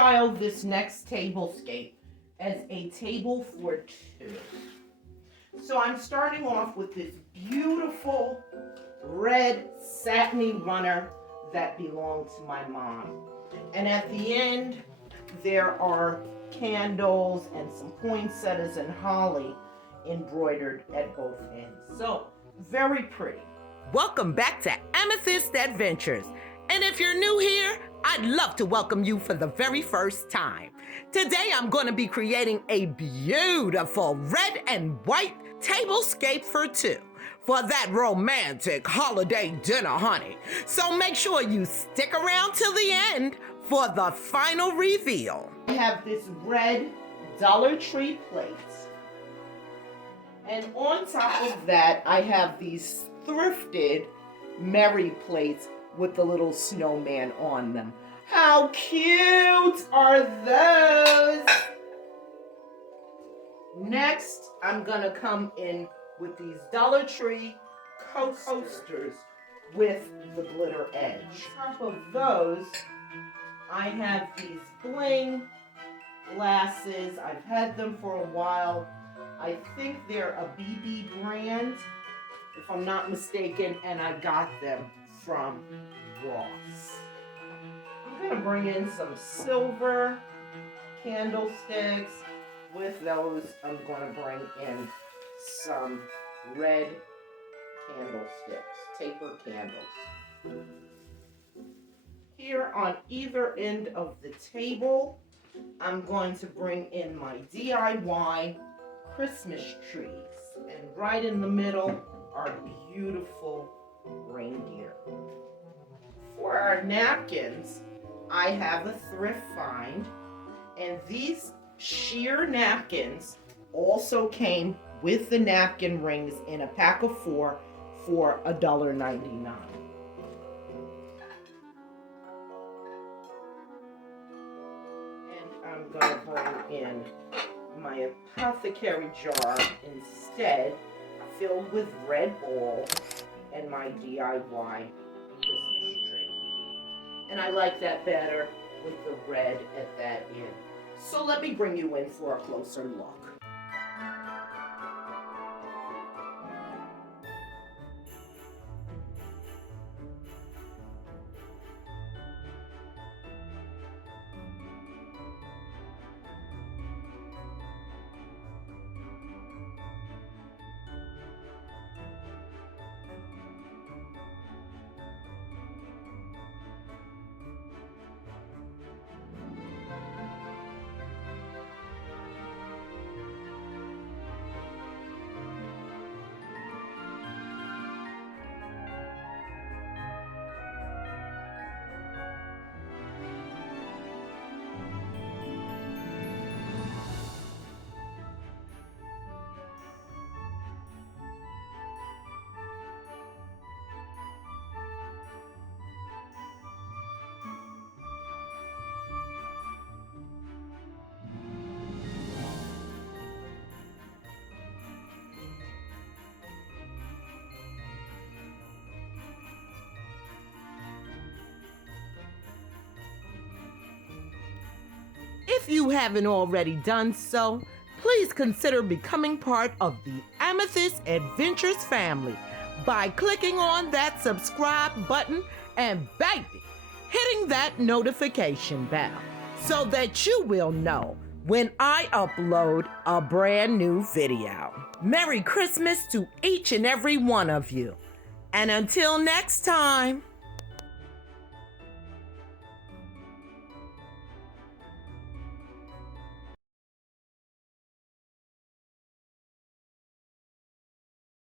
style this next tablescape as a table for two. So I'm starting off with this beautiful red satiny runner that belonged to my mom. And at the end, there are candles and some poinsettias and holly embroidered at both ends. So, very pretty. Welcome back to Amethyst Adventures. And if you're new here, I'd love to welcome you for the very first time. Today I'm going to be creating a beautiful red and white tablescape for two for that romantic holiday dinner, honey. So make sure you stick around till the end for the final reveal. I have this red Dollar Tree plate. And on top of that, I have these thrifted Mary plates with the little snowman on them. How cute are those? Next, I'm gonna come in with these Dollar Tree coasters with the glitter edge. On top of those, I have these bling glasses. I've had them for a while. I think they're a BB brand, if I'm not mistaken, and I got them from Ross. I'm gonna bring in some silver candlesticks. With those, I'm gonna bring in some red candlesticks, taper candles. Here on either end of the table, I'm going to bring in my DIY Christmas trees. And right in the middle are beautiful reindeer. For our napkins, I have a thrift find, and these sheer napkins also came with the napkin rings in a pack of 4 for $1.99. And I'm going to bring in my apothecary jar instead, filled with red ball and my DIY Christmas tree. And I like that better with the red at that end. So let me bring you in for a closer look. If you haven't already done so, please consider becoming part of the Amethyst Adventures family by clicking on that subscribe button and baby, hitting that notification bell so that you will know when I upload a brand new video. Merry Christmas to each and every one of you. And until next time.